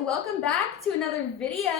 welcome back to another video.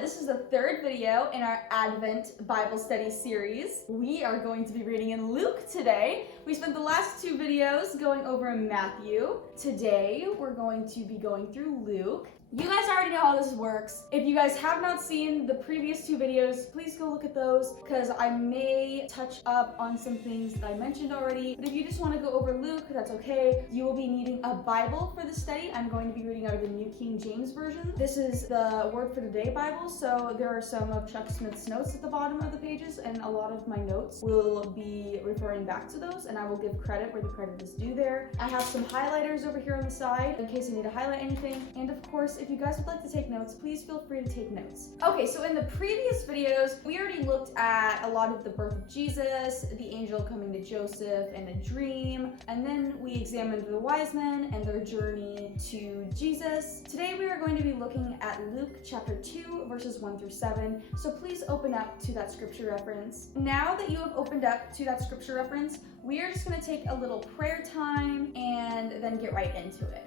This is the third video in our Advent Bible study series. We are going to be reading in Luke today. We spent the last two videos going over Matthew. Today we're going to be going through Luke. You guys already know how this works. If you guys have not seen the previous two videos, please go look at those because I may touch up on some things that I mentioned already. But if you just want to go over Luke, that's okay. You will be needing a Bible for the study. I'm going to be reading out of the New King James Version. This is the Word for the Day Bible, so there are some of Chuck Smith's notes at the bottom of the pages, and a lot of my notes will be referring back to those, and I will give credit where the credit is due there. I have some highlighters over here on the side in case I need to highlight anything, and of course, if you guys would like to take notes, please feel free to take notes. Okay, so in the previous videos, we already looked at a lot of the birth of Jesus, the angel coming to Joseph in a dream, and then we examined the wise men and their journey to Jesus. Today we are going to be looking at Luke chapter 2, verses 1 through 7, so please open up to that scripture reference. Now that you have opened up to that scripture reference, we are just going to take a little prayer time and then get right into it.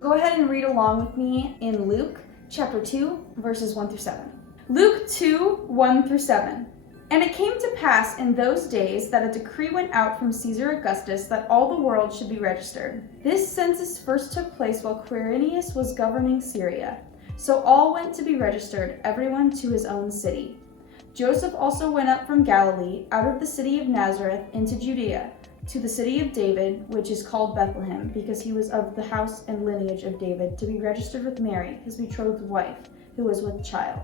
Go ahead and read along with me in Luke chapter 2, verses 1 through 7. Luke 2, 1 through 7. And it came to pass in those days that a decree went out from Caesar Augustus that all the world should be registered. This census first took place while Quirinius was governing Syria. So all went to be registered, everyone to his own city. Joseph also went up from Galilee, out of the city of Nazareth, into Judea, to the city of David, which is called Bethlehem, because he was of the house and lineage of David, to be registered with Mary, his betrothed wife, who was with child.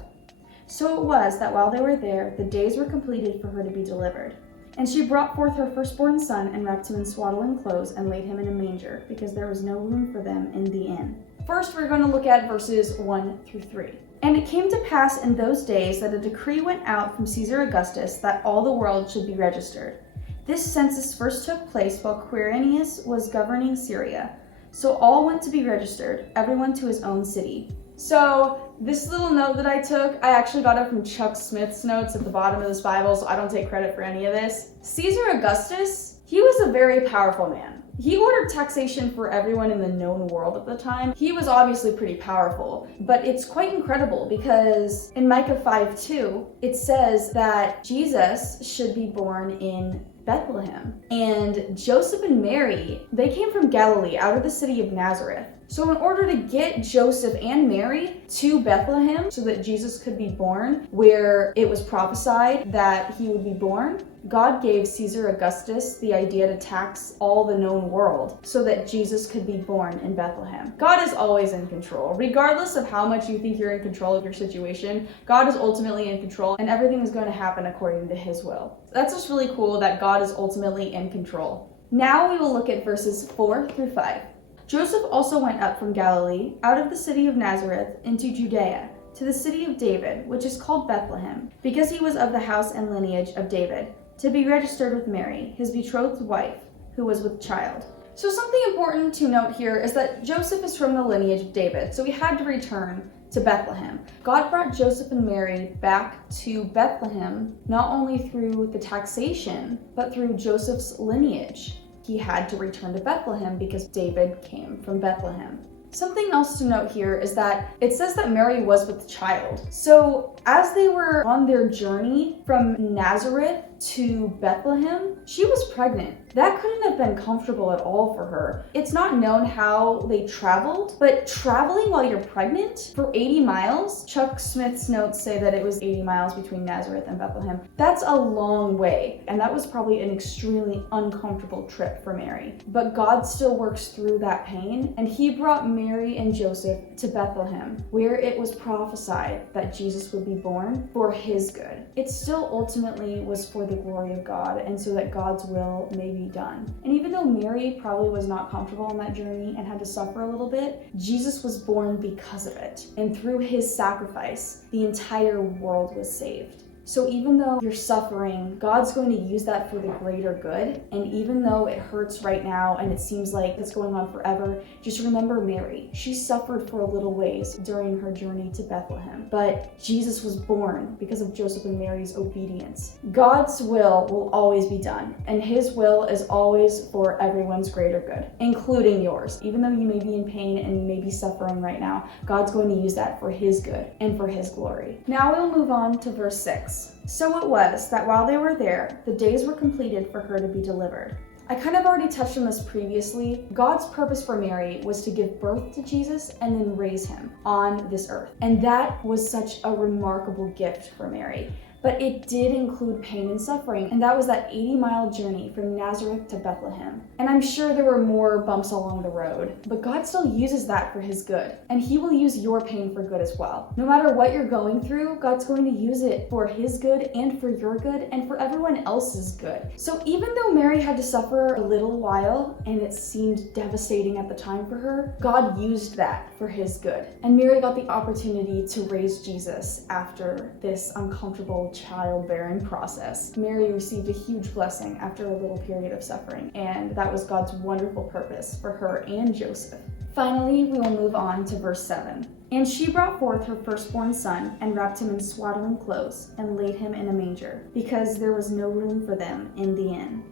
So it was that while they were there, the days were completed for her to be delivered. And she brought forth her firstborn son, and wrapped him in swaddling clothes, and laid him in a manger, because there was no room for them in the inn. First, we're going to look at verses 1 through 3. And it came to pass in those days that a decree went out from Caesar Augustus that all the world should be registered. This census first took place while Quirinius was governing Syria. So all went to be registered, everyone to his own city. So this little note that I took, I actually got it from Chuck Smith's notes at the bottom of this Bible, so I don't take credit for any of this. Caesar Augustus, he was a very powerful man. He ordered taxation for everyone in the known world at the time. He was obviously pretty powerful, but it's quite incredible because in Micah 5:2, it says that Jesus should be born in Bethlehem. And Joseph and Mary, they came from Galilee, out of the city of Nazareth. So in order to get Joseph and Mary to Bethlehem so that Jesus could be born, where it was prophesied that he would be born, God gave Caesar Augustus the idea to tax all the known world so that Jesus could be born in Bethlehem. God is always in control. Regardless of how much you think you're in control of your situation, God is ultimately in control, and everything is going to happen according to his will. That's just really cool that God is ultimately in control. Now we will look at verses 4 through 5. Joseph also went up from Galilee, out of the city of Nazareth, into Judea, to the city of David, which is called Bethlehem, because he was of the house and lineage of David, to be registered with Mary, his betrothed wife, who was with child. So something important to note here is that Joseph is from the lineage of David, so he had to return to Bethlehem. God brought Joseph and Mary back to Bethlehem, not only through the taxation, but through Joseph's lineage. He had to return to Bethlehem because David came from Bethlehem. Something else to note here is that it says that Mary was with child. So as they were on their journey from Nazareth to Bethlehem, she was pregnant. That couldn't have been comfortable at all for her. It's not known how they traveled, but traveling while you're pregnant for 80 miles, Chuck Smith's notes say that it was 80 miles between Nazareth and Bethlehem. That's a long way, and that was probably an extremely uncomfortable trip for Mary. But God still works through that pain, and he brought Mary and Joseph to Bethlehem, where it was prophesied that Jesus would be born for his good. It still ultimately was for the glory of God, and so that God's will may be done. And even though Mary probably was not comfortable on that journey and had to suffer a little bit, Jesus was born because of it. And through his sacrifice, the entire world was saved. So even though you're suffering, God's going to use that for the greater good. And even though it hurts right now and it seems like it's going on forever, just remember Mary. She suffered for a little ways during her journey to Bethlehem. But Jesus was born because of Joseph and Mary's obedience. God's will always be done. And his will is always for everyone's greater good, including yours. Even though you may be in pain and you may be suffering right now, God's going to use that for his good and for his glory. Now we'll move on to verse 6. So it was that while they were there, the days were completed for her to be delivered. I kind of already touched on this previously. God's purpose for Mary was to give birth to Jesus and then raise him on this earth. And that was such a remarkable gift for Mary. But it did include pain and suffering, and that was that 80-mile journey from Nazareth to Bethlehem. And I'm sure there were more bumps along the road, but God still uses that for his good, and he will use your pain for good as well. No matter what you're going through, God's going to use it for his good and for your good and for everyone else's good. So even though Mary had to suffer a little while, and it seemed devastating at the time for her, God used that for his good. And Mary got the opportunity to raise Jesus after this uncomfortable childbearing process. Mary received a huge blessing after a little period of suffering, and that was God's wonderful purpose for her and Joseph. Finally, we will move on to verse 7. And she brought forth her firstborn son, and wrapped him in swaddling clothes, and laid him in a manger, because there was no room for them in the inn.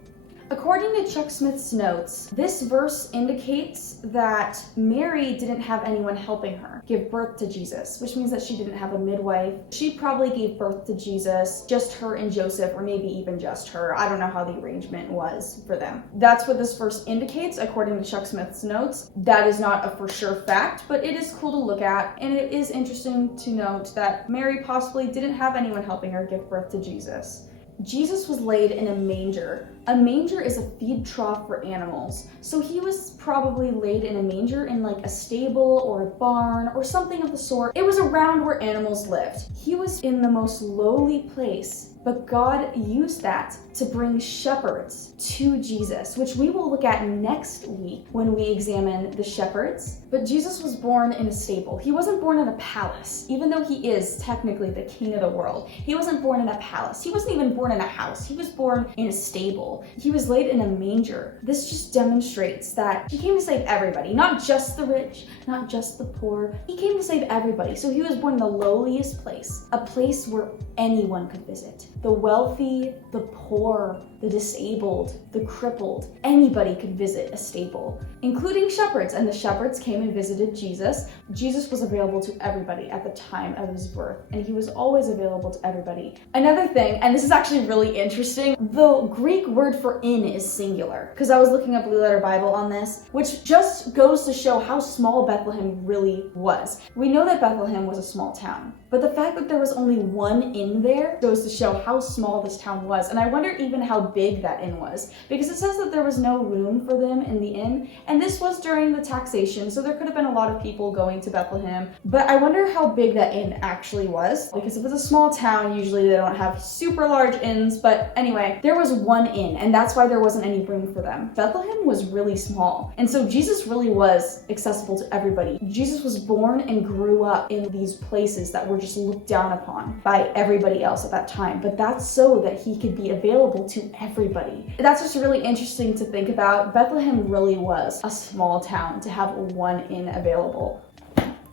According to Chuck Smith's notes, this verse indicates that Mary didn't have anyone helping her give birth to Jesus, which means that she didn't have a midwife. She probably gave birth to Jesus, just her and Joseph, or maybe even just her. I don't know how the arrangement was for them. That's what this verse indicates, according to Chuck Smith's notes. That is not a for sure fact, but it is cool to look at, and it is interesting to note that Mary possibly didn't have anyone helping her give birth to Jesus. Jesus was laid in a manger. A manger is a feed trough for animals. So he was probably laid in a manger in like a stable or a barn or something of the sort. It was around where animals lived. He was in the most lowly place, but God used that to bring shepherds to Jesus, which we will look at next week when we examine the shepherds. But Jesus was born in a stable. He wasn't born in a palace, even though he is technically the king of the world. He wasn't born in a palace. He wasn't even born in a house. He was born in a stable. He was laid in a manger. This just demonstrates that he came to save everybody, not just the rich, not just the poor. He came to save everybody. So he was born in the lowliest place, a place where anyone could visit. The wealthy, the poor, the disabled, the crippled, anybody could visit a stable, including shepherds. And the shepherds came and visited Jesus. Jesus was available to everybody at the time of his birth, and he was always available to everybody. Another thing, and this is actually really interesting, the Greek word for inn is singular, because I was looking up Blue Letter Bible on this, which just goes to show how small Bethlehem really was. We know that Bethlehem was a small town, but the fact that there was only one inn there goes to show how small this town was. And I wonder even how big that inn was, because it says that there was no room for them in the inn, and this was during the taxation, so there could have been a lot of people going to Bethlehem. But I wonder how big that inn actually was, because if it's a small town, usually they don't have super large inns. But anyway, there was one inn, and that's why there wasn't any room for them. Bethlehem was really small, and so Jesus really was accessible to everybody. Jesus was born and grew up in these places that were just looked down upon by everybody else at that time, but that's so that he could be available to everybody. That's just really interesting to think about. Bethlehem really was a small town to have one inn available.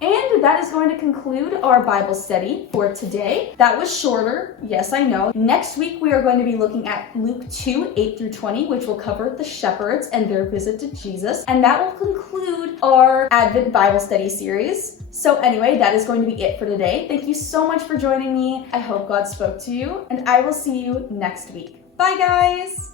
And that is going to conclude our Bible study for today. That was shorter, yes, I know. Next week, we are going to be looking at Luke 2, 8 through 20, which will cover the shepherds and their visit to Jesus. And that will conclude our Advent Bible study series. So anyway, that is going to be it for today. Thank you so much for joining me. I hope God spoke to you, and I will see you next week. Bye, guys!